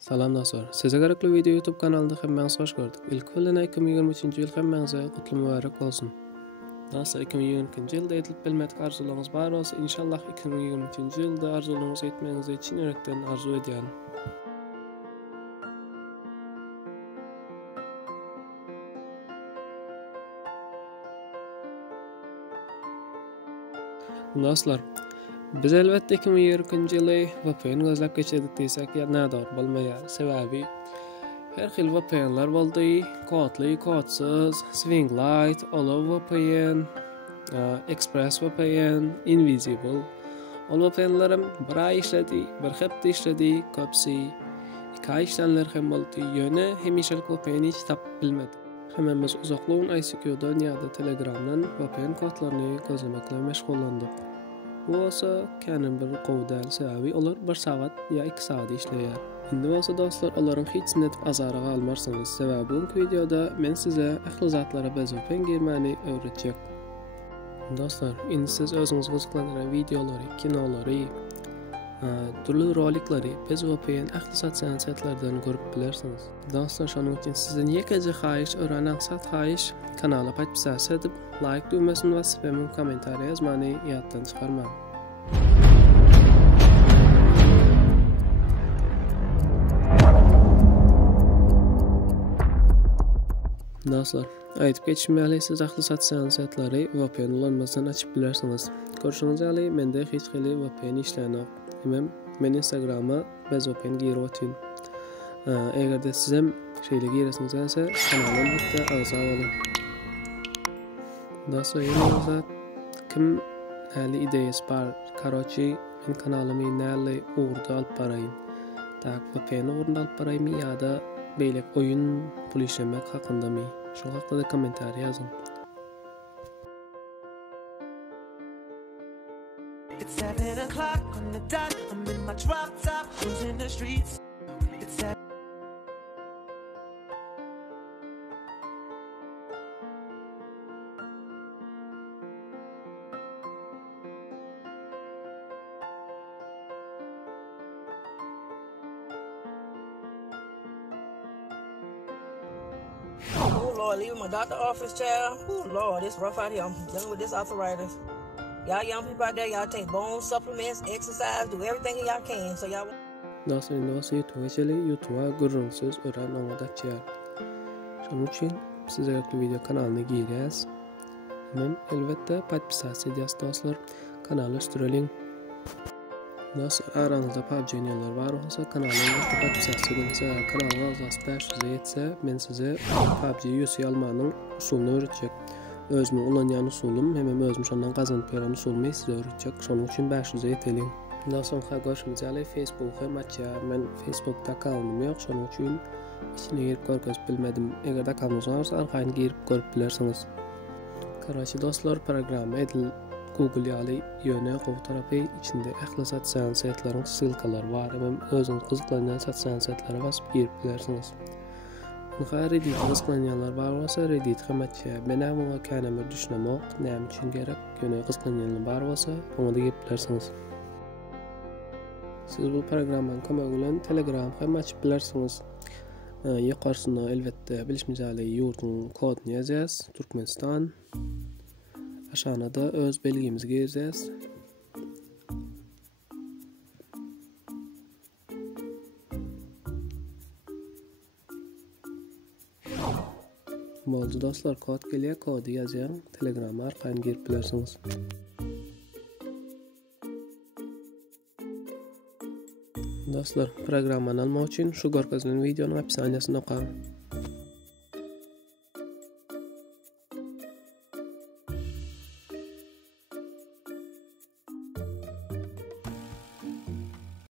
Salam dostlar. Sizga kerakli video YouTube kanalida hammangizga xush ko'rdik. Ilk bo'lana 2023-yil hammangizga qutlug' muborak bo'lsin. Dostlar, 2022-yilda etilib bilmadik arzularimiz bor bo'lsa, inshaalloh 2023-yilda arzularimiz yetmaginiz için yürekten arzu ediyorum. Dostlar, biz elbette 2022-yılı VPN gözlep geçirdik desek ya nador bo'lmayar. Sebebi her xil VPN'lar boldy, kodly, kodsiz, Swing Lite, Olov VPN, Express VPN, Invisible. Ol VPN'larim bir ay işledi, bir hafta işledi, köpsi 2 ay işlenler hem boldy. Yöne hemişelik VPN hiç tap bilmedi. Hemmemiz uzoqluğun ICQ'dan ya da Telegram'dan VPN kodlarını gözlemekle meşgullandık. Bu olsa kənin bir qovdal sebebi olar 1 saat ya 2 saat işləyər. İndi olsa dostlar, onların heç netib azarığa almarsınız. Sebebi bu videoda men size əxli zatlara bezöpen girməni öğretəcək. Dostlar, indi siz özünüz qızıqlandıran videoları, kinoları, türlü rolikleri BezVPN əxli zat saytlardan görüp bilərsiniz. Dostlar, şunun için sizden yekəcə xahiş, öğrenen sat xahiş, kanala podpisasiya edip, like düğmesini basıp hemen komentarya yazmanı yaddan çıkarmayın. Dostlar, aytib geçmeli siz axlı satsan saytları VPN ulanmasdan açıp bilərsiniz. Görüşünüz ali, mende hiç xili VPN işləyən Hemen men Instagram'a BezVPN girip atayım. Eğer de sizem şeyle giresiniz ise kanalım bitti ağza olun. Dostlar, yanımızda kim näli ideyası var? Karochi, men kanalımı näli uğurda alıp barayım. Tak VPN uğurda alıp barayım ya da beylek oyun pul işlemek hakkında mı? Şu hakda da komentar yazın. It's 7 o'clock on the dot. I'm in my drop top, cruising the streets. It's that. Oh Lord, leaving my doctor office, child. Oh Lord, it's rough out here. I'm dealing with this arthritis. Y'all young people out there, y'all take bone supplements, exercise, do everything y'all can. So y'all. Dostlar, indi olsa YouTube'a gururunsiz öğren anlatacağım. Şunun için size gerekli video kanalına gireceğiz. Hemen elbette podpisasiya edeceğiz dostlar. Kanalı üstürelim. Dostlar, aranızda PUBG oynayanlar var olsa kanalına podpisasiya edin. Kanalına azası 500'e yetse ben size PUBG UC almanın usulunu öğretecek. Özümün ulanyan usulum, hemen özüm şondan kazanıp veren usulümü size öğretecek. Şunun için 500'e yetelim. Daha sonra görüşümüz ali Facebook'a maçya. Ben Facebook'ta kanalım yok. Şunun için içine girip görkez bilmedim. Eğer de kanalınız varsa arkayını girip görüp bilirsiniz. Karachi dostlar, programı edil Google yali yöne qovu tarafı içinde əxli satsan saytların sılkalar var. Hemen özünüz qızıqlanan satsan saytlara basıp girip bilirsiniz. Reddit qızıqlananlar var olsa Reddit qamatcha. Ben ama kanamı düşünemoq, nəm üçün gerek yöne qızıqlananlar var olsa onu da girip bilirsiniz. Siz bu programın kömegi bilen Telegram hem açıp bilersiniz. Yuqorısına elbette bilişmejali yurtun kodunu yazasiz. Turkmenistan. Aşağıda da öz belgimizi yazasiz. Boldu dostlar, kod geliyor, kodu yazıyorum. Telegram'a arkayını girip bilersiniz. Dostlar, programını almak için şu görkezlen videonun hapishanesini oqayım.